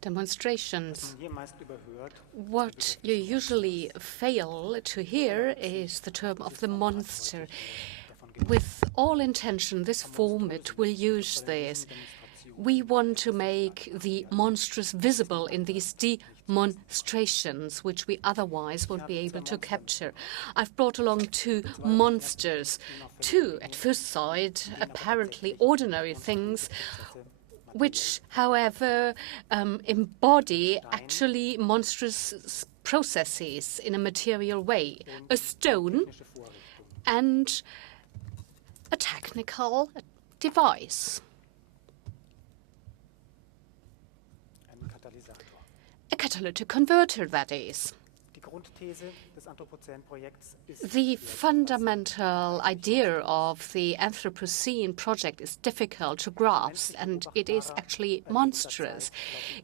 Demonstrations. What you usually fail to hear is the term of the monster. With all intention, this format will use this. We want to make the monstrous visible in these demonstrations, which we otherwise won't be able to capture. I've brought along two monsters, two, at first sight, apparently ordinary things, which, however, embody actually monstrous processes in a material way. A stone and a technical device. A catalytic converter, that is. The fundamental idea of the Anthropocene project is difficult to grasp, and it is actually monstrous.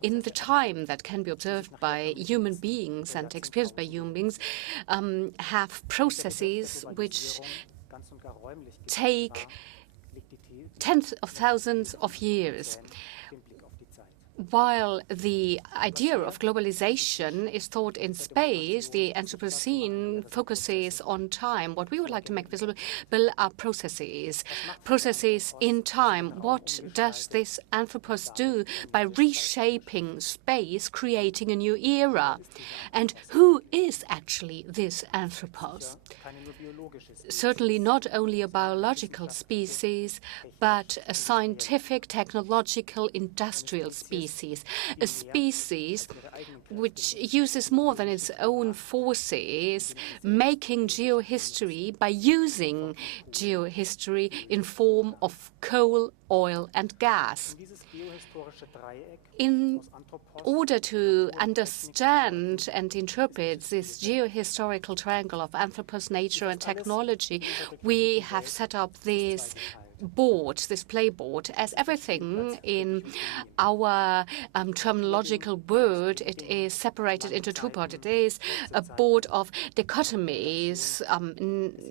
In the time that can be observed by human beings and experienced by human beings, have processes which take tens of thousands of years. While the idea of globalization is thought in space, the Anthropocene focuses on time. What we would like to make visible are processes in time. What does this Anthropos do by reshaping space, creating a new era? And who is actually this Anthropos? Certainly not only a biological species, but a scientific, technological, industrial species. A species which uses more than its own forces, making geohistory by using geohistory in form of coal, oil, and gas. In order to understand and interpret this geohistorical triangle of anthropos, nature, and technology, we have set up this board, this playboard. As everything in our terminological word, it is separated into two parts. It is a board of dichotomies,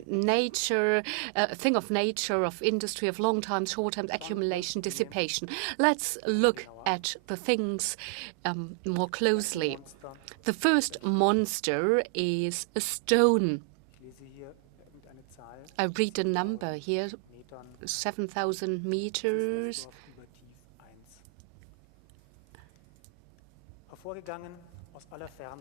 nature, a thing of nature, of industry, of long time, short time, accumulation, dissipation. Let's look at the things more closely. The first monster is a stone. I read a number here. 7,000 meters.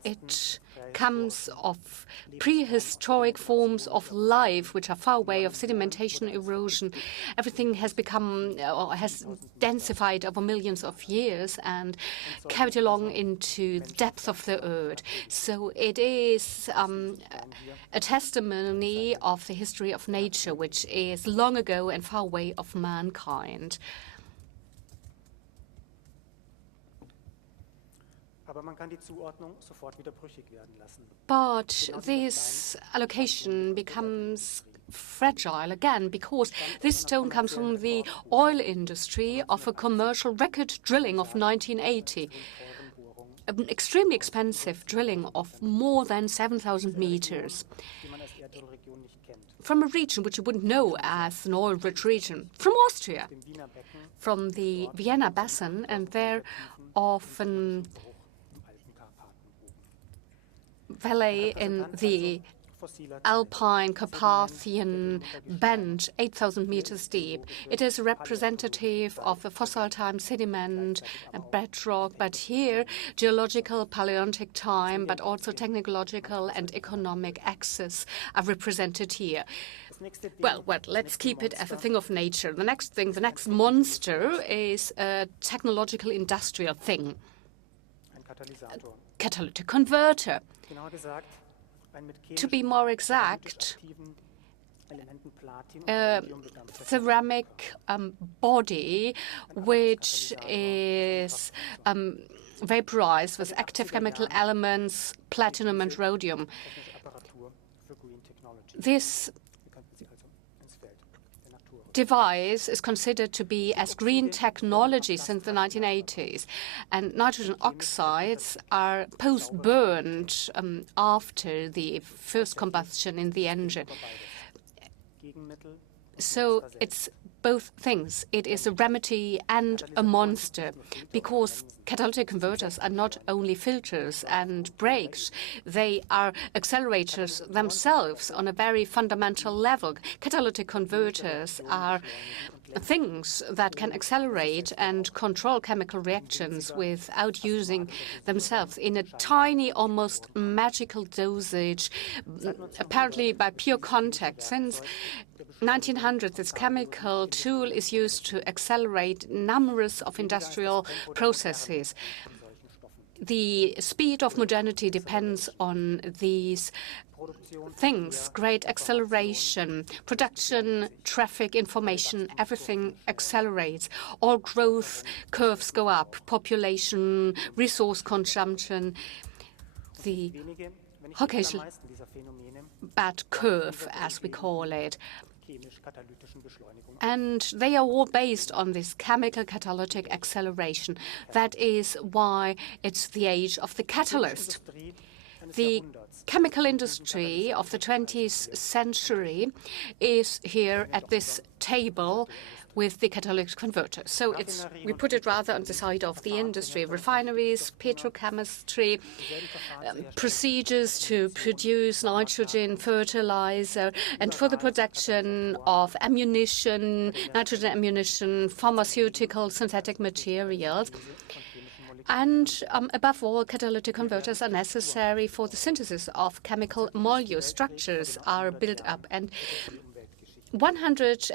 It comes of prehistoric forms of life which are far away, of sedimentation, erosion. Everything has become, or has densified over millions of years and carried along into the depth of the earth. So it is a testimony of the history of nature, which is long ago and far away of mankind. But this allocation becomes fragile again because this stone comes from the oil industry of a commercial record drilling of 1980. An extremely expensive drilling of more than 7,000 meters. From a region which you wouldn't know as an oil-rich region, from Austria, from the Vienna basin, and there often valley in the Alpine Carpathian bend, 8,000 meters deep. It is representative of a fossil time sediment and bedrock, but here geological, paleolithic time, but also technological and economic axes are represented here. Well, let's keep it as a thing of nature. The next thing, the next monster is a technological industrial thing. A catalytic converter. To be more exact, a ceramic body which is vaporized with active chemical elements, platinum and rhodium. This device is considered to be as green technology since the 1980s, and nitrogen oxides are post-burned after the first combustion in the engine. So it's both things. It is a remedy and a monster, because catalytic converters are not only filters and brakes, they are accelerators themselves on a very fundamental level. Catalytic converters are things that can accelerate and control chemical reactions without using themselves in a tiny, almost magical dosage, apparently by pure contact. Since 1900, this chemical tool is used to accelerate numerous of industrial processes. The speed of modernity depends on these things, great acceleration, production, traffic, information, everything accelerates. All growth curves go up, population, resource consumption. The Hawkesian bad curve, as we call it. And they are all based on this chemical catalytic acceleration. That is why it's the age of the catalyst. The chemical industry of the 20th century is here at this table with the catalytic converter. So we put it rather on the side of the industry, refineries, petrochemistry, procedures to produce nitrogen, fertilizer, and for the production of ammunition, nitrogen ammunition, pharmaceutical, synthetic materials. And above all, catalytic converters are necessary for the synthesis of chemical molecules. Structures are built up. And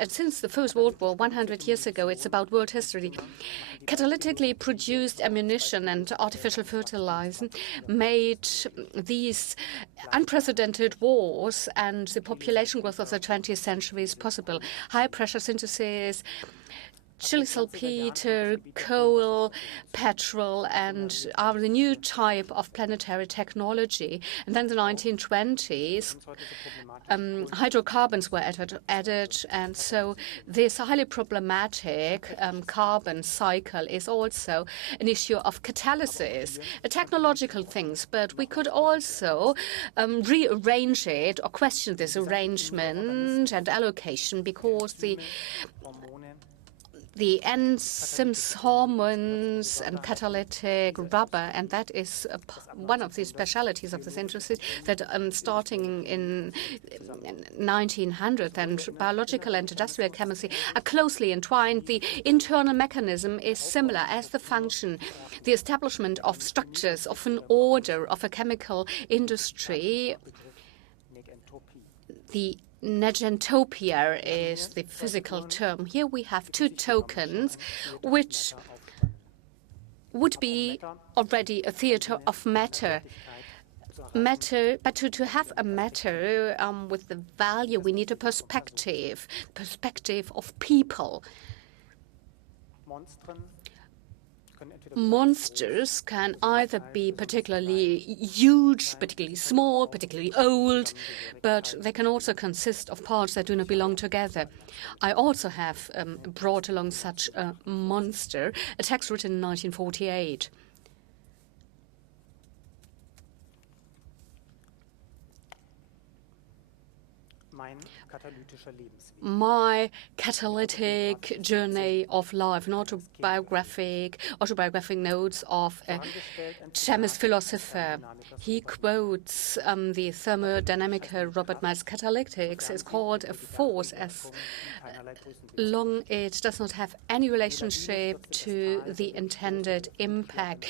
since the First World War, 100 years ago, it's about world history, catalytically produced ammunition and artificial fertilizer made these unprecedented wars and the population growth of the 20th century is possible. High-pressure synthesis, Chile saltpeter, coal, petrol, and are the new type of planetary technology. And then the 1920s, hydrocarbons were added, and so this highly problematic carbon cycle is also an issue of catalysis, a technological things, but we could also rearrange it or question this arrangement and allocation, because the enzymes, hormones, and catalytic rubber, and that is one of the specialities of this industry that starting in 1900, and biological and industrial chemistry are closely entwined. The internal mechanism is similar as the function. The establishment of structures, of an order of a chemical industry, the negentopia is the physical term. Here we have two tokens, which would be already a theater of matter. But to have a matter with the value, we need a perspective of people. Monsters can either be particularly huge, particularly small, particularly old, but they can also consist of parts that do not belong together. I also have brought along such a monster, a text written in 1948. My catalytic journey of life, an autobiographic notes of a chemist philosopher. He quotes the thermodynamic Robert Miles. Catalytics is called a force as long it does not have any relationship to the intended impact.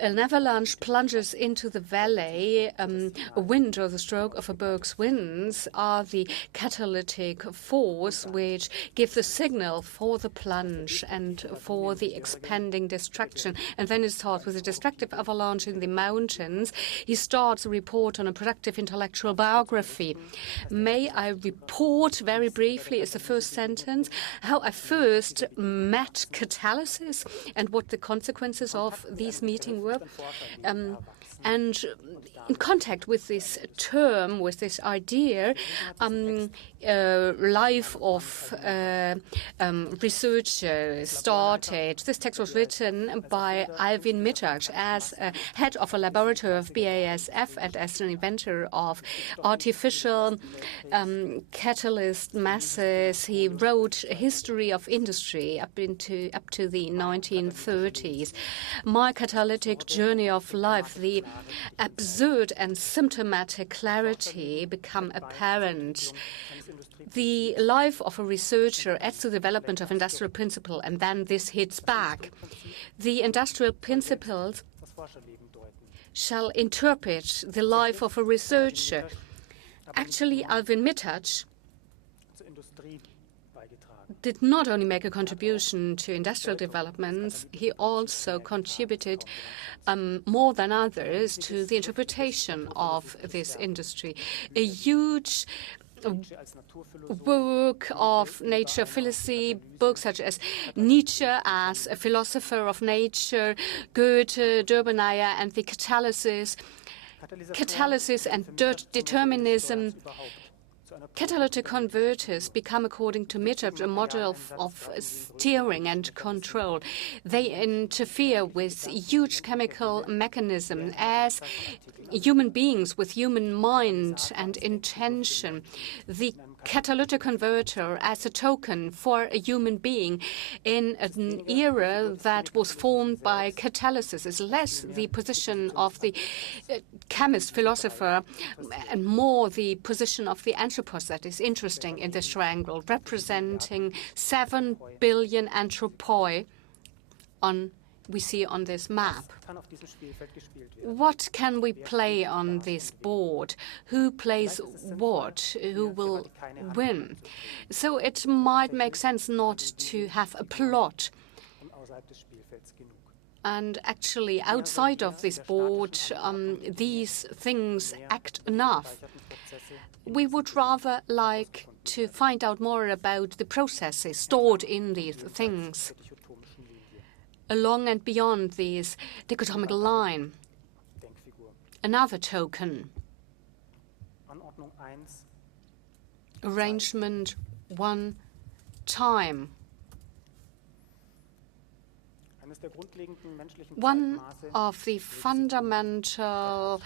An avalanche plunges into the valley. A wind or the stroke of a berg's winds are the catalytic force which give the signal for the plunge and for the expanding destruction. And then it starts with a destructive avalanche in the mountains. He starts a report on a productive intellectual biography. May I report very briefly, is the first sentence, how I first met catalysis and what the consequences of these meetings were. And in contact with this term, with this idea, life of researchers started. This text was written by Alvin Mittag as head of a laboratory of BASF and as an inventor of artificial catalyst masses. He wrote a history of industry up to the 1930s. My catalytic journey of life, the absurd and symptomatic clarity become apparent. The life of a researcher adds to the development of industrial principle, and then this hits back. The industrial principles shall interpret the life of a researcher. Actually, Alvin Mittag did not only make a contribution to industrial developments, he also contributed more than others to the interpretation of this industry. A huge work of nature philosophy, books such as Nietzsche as a philosopher of nature, Goethe, Durbaneyer, and the catalysis and determinism. Catalytic converters become, according to Mittag, a model of steering and control. They interfere with huge chemical mechanisms as human beings with human mind and intention. The catalytic converter as a token for a human being in an era that was formed by catalysis is less the position of the chemist, philosopher, and more the position of the anthropos that is interesting in this triangle, representing 7 billion anthropoi we see on this map. What can we play on this board? Who plays what? Who will win? So it might make sense not to have a plot. And actually, outside of this board, these things act enough. We would rather like to find out more about the processes stored in these things, along and beyond this dichotomic line. Another token. Arrangement 1, time. One of the fundamental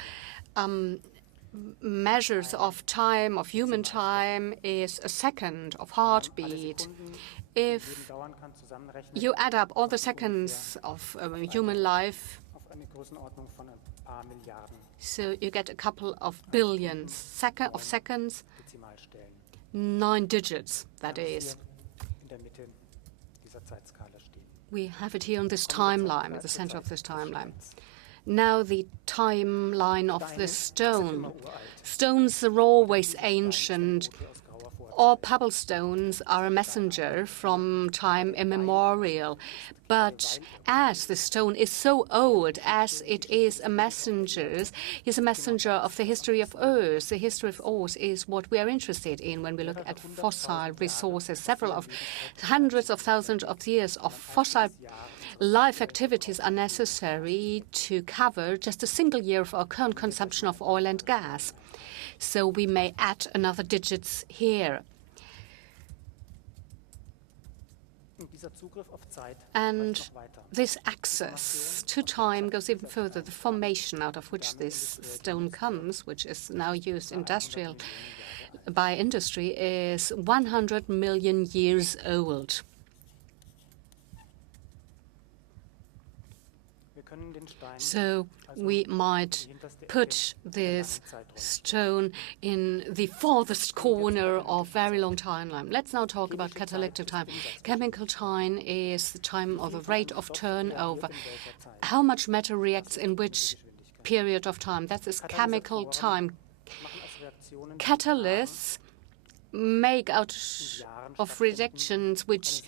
measures of time, of human time, is a second of heartbeat. If you add up all the seconds of human life, so you get a couple of billions of seconds, 9 digits, that is. We have it here on this timeline, at the center of this timeline. Now the timeline of the stone. Stones are always ancient. All pebble stones are a messenger from time immemorial. But as the stone is so old, as it is a messenger of the history of Earth. The history of Earth is what we are interested in when we look at fossil resources. Several of hundreds of thousands of years of fossil life activities are necessary to cover just a single year of our current consumption of oil and gas. So we may add another digits here. And this access to time goes even further. The formation out of which this stone comes, which is now used by industry, is 100 million years old. So we might put this stone in the farthest corner of very long timeline. Let's now talk about catalytic time. Chemical time is the time or the rate of turnover. How much matter reacts in which period of time? That is chemical time. Catalysts make out of reactions which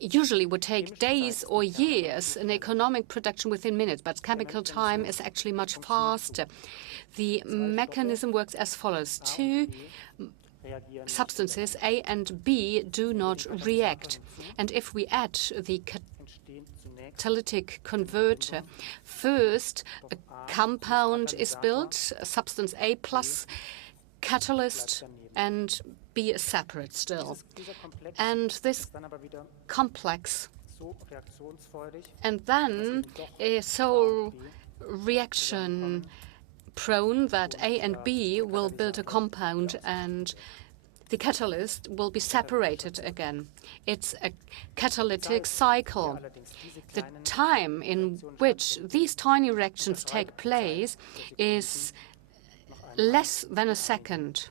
usually would take days or years in economic production within minutes, but chemical time is actually much faster. The mechanism works as follows. 2 substances, A and B, do not react. And if we add the catalytic converter. First, a compound is built, substance A plus catalyst, and B is separate still. And this complex and then is so reaction prone that A and B will build a compound and the catalyst will be separated again. It's a catalytic cycle. The time in which these tiny reactions take place is less than a second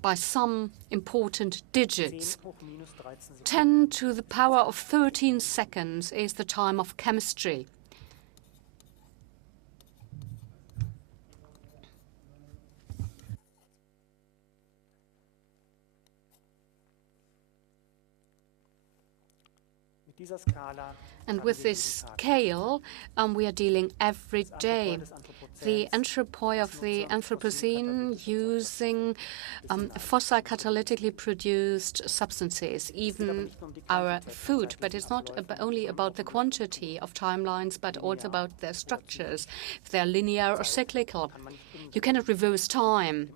by some important digits. 10 to the power of 13 seconds is the time of chemistry. And with this scale, we are dealing every day. The anthropoi of the Anthropocene using fossil catalytically produced substances, even our food. But it's not only about the quantity of timelines, but also about their structures, if they're linear or cyclical. You cannot reverse time.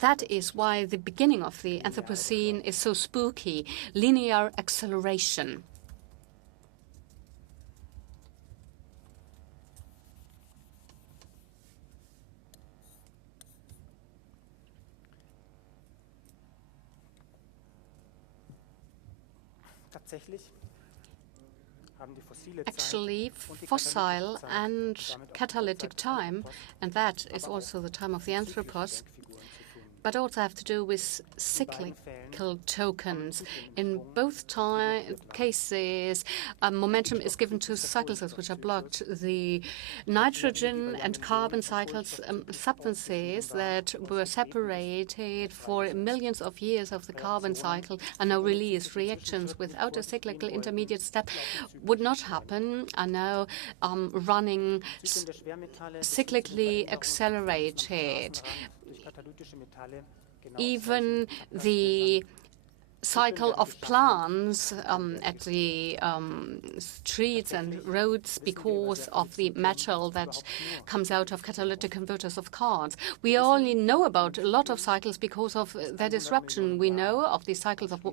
That is why the beginning of the Anthropocene is so spooky, linear acceleration. Actually, fossil and catalytic time, and that is also the time of the Anthropos, but also have to do with cyclical tokens. In both cases, momentum is given to cycles which are blocked. The nitrogen and carbon cycles, substances that were separated for millions of years of the carbon cycle are now released. Reactions without a cyclical intermediate step would not happen, are now running cyclically accelerated. Even the cycle of plants at the streets and roads because of the metal that comes out of catalytic converters of cars. We only know about a lot of cycles because of their disruption. We know of these cycles of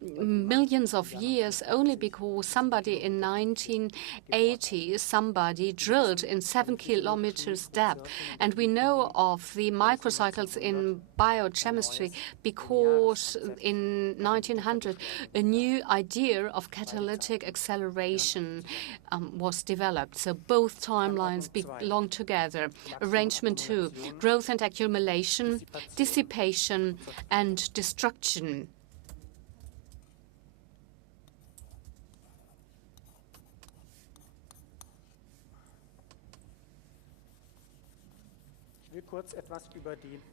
millions of years only because somebody in 1980, somebody drilled in 7 kilometers depth. And we know of the microcycles in biochemistry because in 1900, a new idea of catalytic acceleration was developed. So both timelines belong together. Arrangement 2, growth and accumulation, dissipation and destruction.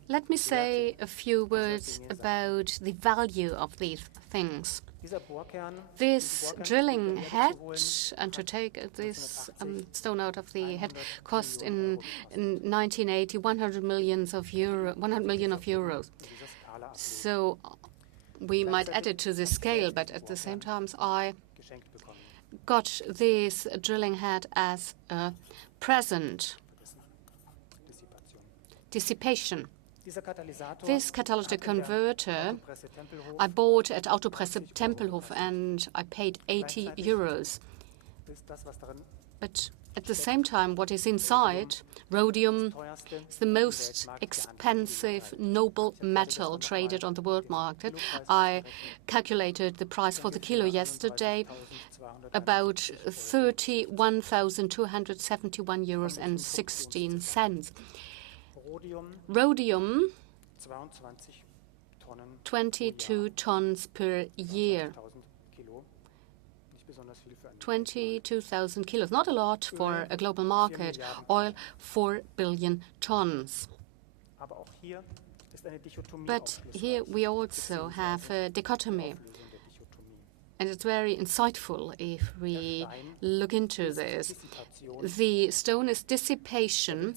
Let me say a few words about the value of these things. This drilling head, and to take this stone out of the head, cost in 1980 100 million of euros. So we might add it to the scale, but at the same time, I got this drilling head as a present. Dissipation. This catalytic converter I bought at Autopresse Tempelhof and I paid 80 euros. But at the same time, what is inside, rhodium, is the most expensive noble metal traded on the world market. I calculated the price for the kilo yesterday, about 31,271 euros and 16 cents. Rhodium, 22 tons per year. 22,000 kilos, not a lot for a global market. Oil, 4 billion tons. But here we also have a dichotomy. And it's very insightful if we look into this. The stone is dissipation.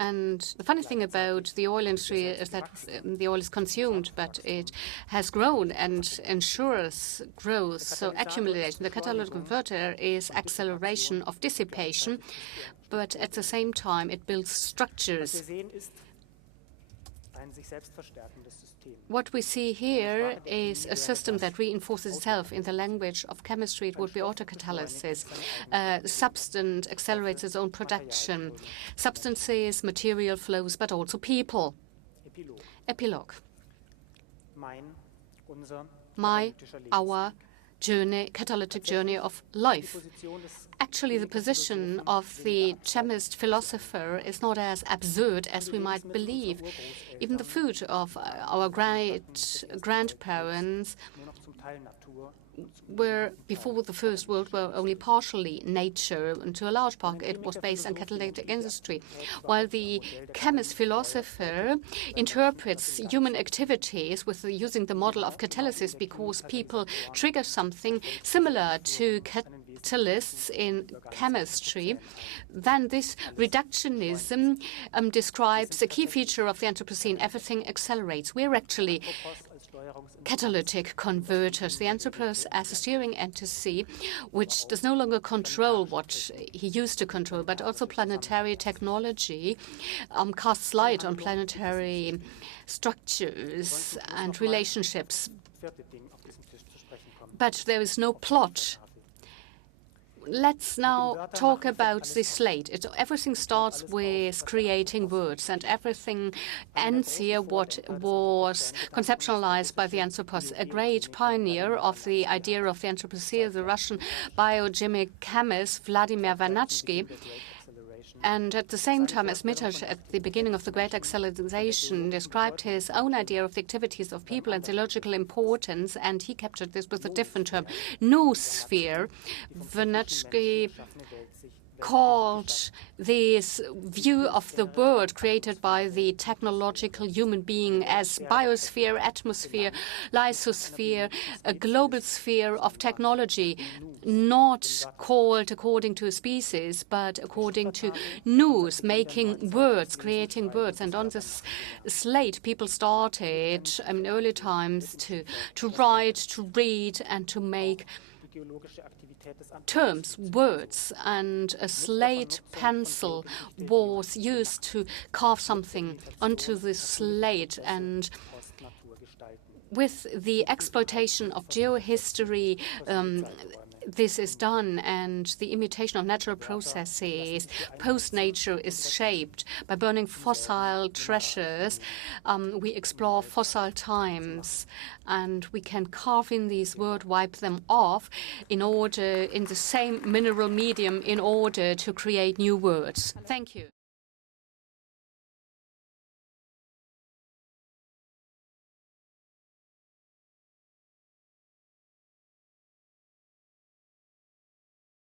And the funny thing about the oil industry is that the oil is consumed, but it has grown and ensures growth. So accumulation, the catalytic converter is acceleration of dissipation, but at the same time it builds structures. What we see here is a system that reinforces itself. In the language of chemistry, it would be autocatalysis. Substance accelerates its own production. Substances, material flows, but also people. Epilogue. Our journey, catalytic journey of life. Actually, the position of the chemist philosopher is not as absurd as we might believe. Even the food of our great-grandparents were, before the First World War, only partially nature, and to a large part it was based on catalytic industry. While the chemist philosopher interprets human activities using the model of catalysis because people trigger something similar to catalysts in chemistry, then this reductionism describes a key feature of the Anthropocene. Everything accelerates. We're actually catalytic converters. The Anthropos as a steering entity, which does no longer control what he used to control, but also planetary technology casts light on planetary structures and relationships. But there is no plot. Let's now talk about the slate. Everything starts with creating words, and everything ends here what was conceptualized by the Anthropos, a great pioneer of the idea of the Anthropocene, the Russian biochemic chemist Vladimir Vernadsky. And at the same time, as Mittag at the beginning of the Great Acceleration described his own idea of the activities of people and geological importance, and he captured this with a different term, noosphere. Vernadsky called this view of the world created by the technological human being as biosphere, atmosphere, lysosphere, a global sphere of technology, not called according to a species, but according to nous, making words, creating words. And on this slate, people started, in early times, to write, to read, and to make terms, words, and a slate pencil was used to carve something onto the slate. And with the exploitation of geohistory, this is done, and the imitation of natural processes. Post-nature is shaped by burning fossil treasures. We explore fossil times, and we can carve in these words, wipe them off in the same mineral medium in order to create new words. Thank you.